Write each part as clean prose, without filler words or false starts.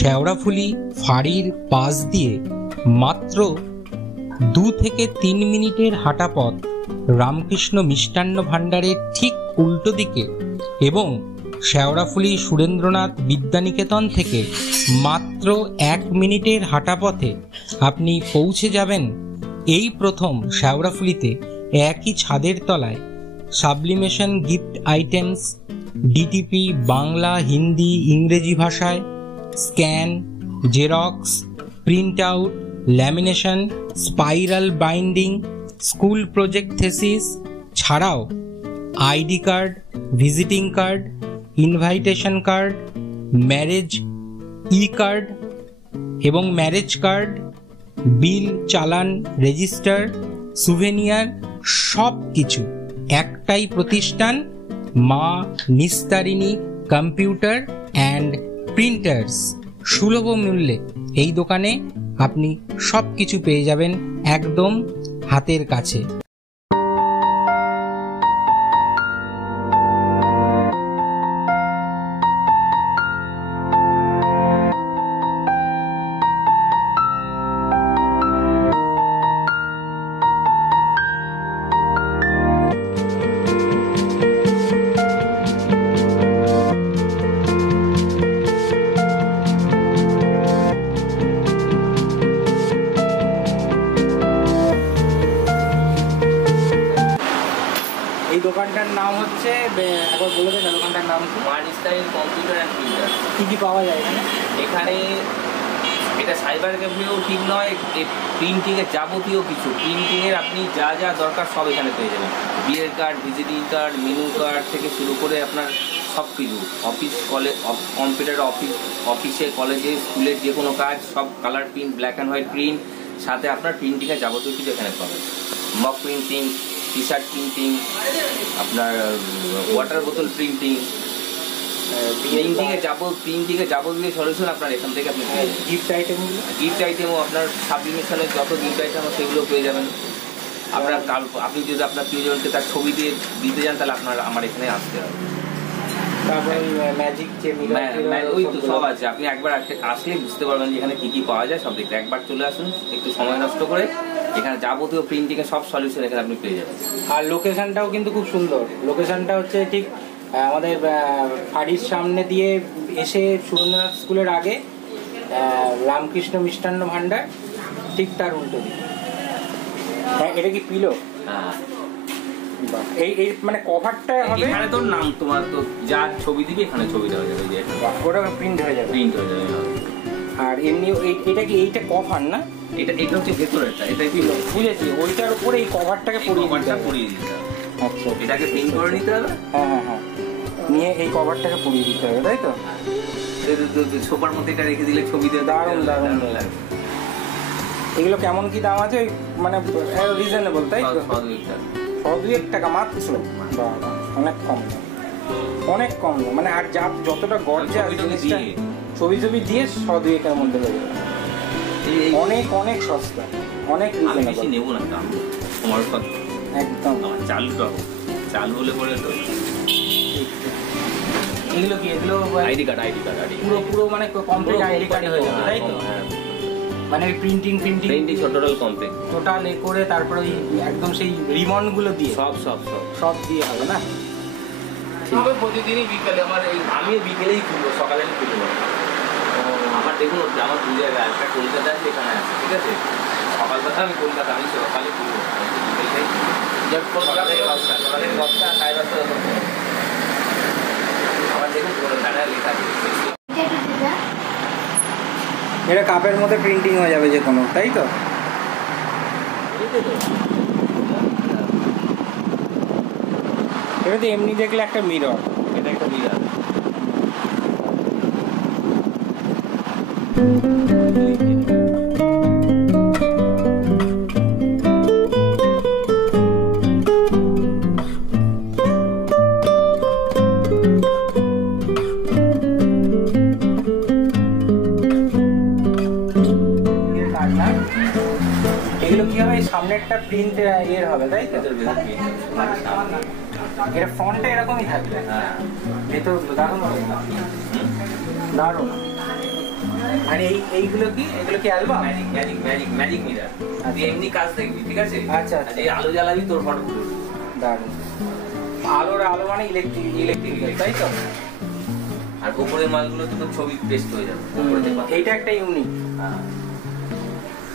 শেওড়াফুলি ফাঁড়ির পাশ দিয়ে মাত্র 2 থেকে 3 মিনিটের হাঁটা পথ রামকৃষ্ণ মিষ্টান্ন ভাণ্ডারের ঠিক উল্টো দিকে এবং শেওড়াফুলি সুরেন্দ্রনাথ বিদ্যানিকেতন থেকে মাত্র 1 মিনিটের হাঁটা পথে আপনি পৌঁছে যাবেন এই প্রথম শেওড়াফুলিতে একই ছাদের তলায় sublimation gift items, DTP Bangla, Hindi, ইংরেজি ভাষায়, scan, xerox, print out, lamination, spiral binding, school project thesis ছাড়াও ID card, visiting card, invitation card, marriage e card এবং marriage card, bill, challan, register, souvenir সব কিছু একটাই প্রতিষ্ঠান, মা নিস্তারিণী কম্পিউটার অ্যান্ড প্রিন্টার্স। সুলভ মূল্যে এই দোকানে আপনি সব কিছু পেয়ে যাবেন একদম হাতের কাছে। এই দোকানটার নাম হচ্ছে, একবার বলে দেন দোকানটার নাম কি? মা নিস্তারিণী কম্পিউটার অ্যান্ড প্রিন্টার। কী কী পাওয়া যায় এখানে? এখানে এটা সাইবার ক্যাফেও ঠিক নয়, প্রিন্টিংয়ের যাবতীয় কিছু প্রিন্টিংয়ের আপনি যা যা দরকার সব এখানে পেয়ে যাবেন। বিয়ের card, visiting card, menu card থেকে শুরু করে আপনার সব কিছু, অফিস, কলেজ, কম্পিউটার অফিসে, কলেজে, স্কুলের যে কোনো কাজ, সব colour print, black and white print, সাথে আপনার প্রিন্টিংয়ের যাবতীয় কিছু এখানে পাবেন। Mock printing, T shirt printing, আপনার ওয়াটার বোতল প্রিন্টিং, প্রিন্টিংয়ের যাবতীয় সলিউশন আপনার এখান থেকে আপনি পেয়ে যাবেন। গিফট আইটেমও আপনার সাবলিমেশনের যত গিফট আইটেম সেগুলো পেয়ে যাবেন। আপনি যদি আপনার প্রিয়জনকে তার ছবি দিয়ে দিতে চান তাহলে আপনার আমার এখানে আসতে হবে। তারপরে ম্যাজিক ওই তো সব আছে, আপনি একবার আসলে বুঝতে পারবেন যে এখানে কী কী পাওয়া যায় সব দেখতে। একবার চলে আসুন, একটু সময় নষ্ট করে, এখানে যাবতীয় প্রিন্টিংয়ের সব সলিউশন এখানে আপনি পেয়ে যাবেন। আর লোকেশনটাও কিন্তু খুব সুন্দর। লোকেশনটা হচ্ছে ঠিক আমাদের ফাঁড়ির সামনে দিয়ে এসে সুরেন্দ্রনাথ স্কুলের আগে রামকৃষ্ণ মিষ্টান্ন ভাণ্ডার, ঠিক তার উল্টো দিকে। হ্যাঁ, এটা কি পিলো? হ্যাঁ, এই মানে কভারটা হবে, এখানে তোর নাম, তোমার তো যা ছবি দিবি এখানে ছবি দেওয়া যাবে, যে ওটা প্রিন্ট হয়ে যাবে। আর এমনি এটা কি, এইটা কভার না? এটা হচ্ছে ভেতরেরটা, এটা পিলো, বুঝেছি। ওইটার উপরে এই কভারটাকে পরিয়ে দিতে হবে। আচ্ছা, এটাকে প্রিন্ট করে নিতে হবে। হ্যাঁ হ্যাঁ হ্যাঁ, নিয়ে এই কভারটাকে পরিয়ে দিতে হবে, তাই তো? সোফার মধ্যে এটা রেখে দিলে ছবি দিয়ে দারুণ দারুণ লাগে। এগুলো কেমন কি দাম আছে? মানে রিজনেবল, তাই তো? 100-2 টাকা মাত্র? অনেক কম দাম, অনেক কম দাম। মানে আর যতটা গর্জা জিনিসটা, ছবি দিয়ে 100-2 মধ্যে হয়ে যাবে। অনেক অনেক সস্তা, অনেক রিজনেবল। নেব না দাম তোমার একদম। চালু হলে পরে তো এগুলো কি, এগুলো আইডি কার্ড পুরো মানে কমপ্লিট আইডি কার্ড হয়ে যাবে, তাই তো? মানে প্রিন্টিং টোটাল কমপ্লিট, টোটাল এ করে তারপরে ওই একদম সেই রিবন গুলো দিয়ে সব দিয়ে হবে না? তবে প্রতিদিনই বিকালে আমি বিকেলেই খুলবো, সকালে আমি খুলবো। আমার দেখুন আমার দু জায়গায়, একটা কলকাতা আছে, এখানে আছে, ঠিক আছে? সকালবেলা আমি কলকাতা, আমি সকালে খুলবো, বিকেলটাই আমার দেখুন লেখা আছে। এটা কাপের মধ্যে প্রিন্টিং হয়ে যাবে যে কোনো, তাই তো? এটা তো এমনি দেখলে একটা মিরর, এটা একটা মিরর। এগুলো কি হবে? সামনেরটা প্রিন্ট এর হবে, তাই তো? এটা ফন্টটা এরকমই থাকবে। হ্যাঁ, ভেতর দারুণ দারুণ। আর এইগুলো কি, এগুলো কি অ্যালবাম? Magic mirror. তুই এমনি কাজ দেখবি, ঠিক আছে? আচ্ছা। এই আলো জ্বালাবি, তোর ফটো তুলবি। দারুণ। আলো মানে ইলেকট্রিক, তাই তো? আর উপরের মালগুলো তো তোর ছবি পেস্ট হয়ে যাবে। এইটা একটা ইউনিক। হ্যাঁ,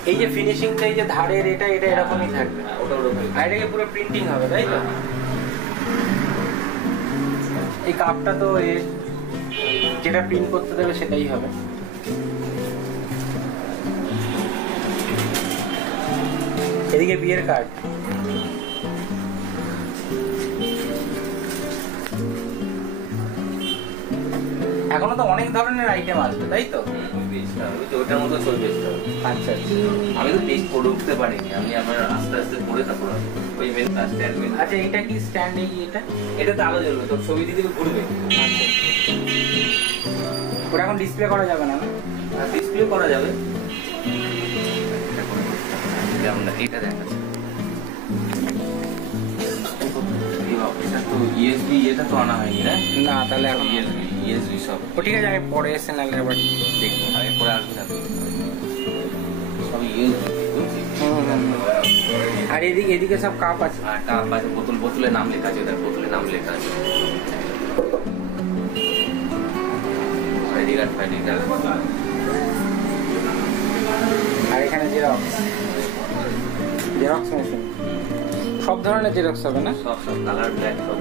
এই যে ফিনিশিংটা, এই যে ধারের এটা এরকমই থাকবে। ওটা ওরকমই। আর এটাকে পুরো প্রিন্টিং হবে, তাই তো? এই কাপটা তো যেটা প্রিন্ট করতে দেবে সেটাই হবে। এদিকে বিয়ের কার্ড। এখনো তো অনেক ধরনের আইটেম আসবে, তাই তো? ওটার মতো ছবি পেস্ট হবে। আচ্ছা। আমি তো পেস্ট করে উঠতে পারিনি, আমি আমার আস্তে আস্তে করে তারপর ওই মেন স্ট্যান্ড মেন। আচ্ছা, এটা কি স্ট্যান্ড? এটা তো আলো জ্বলবে, তোর ছবি দিকে ঘুরবে। আচ্ছা, ওটা এখন ডিসপ্লে করা যাবে না? ডিসপ্লে করা যাবে। যেমন এটা দেখাচ্ছে, এটা তো ইউএসবি, এটা তো আনা হয়নি না? না, তাহলে এখন ইউএসবি সব। ও ঠিক আছে, আমি পরে এসে নাহলে আবার দেখবো, আগে পরে আসবি না তুই। সব ইউএসবি। আর এদিকে সব কাপ আছে। আর কাপ আছে, বোতলে নাম লেখা আছে, ওটার বোতলে নাম লেখা আছে। ID card. আর এখানে জেরক্স মেশিন, সব ধরনের জেরক্স হবে না? সব কালার ব্ল্যাক সব।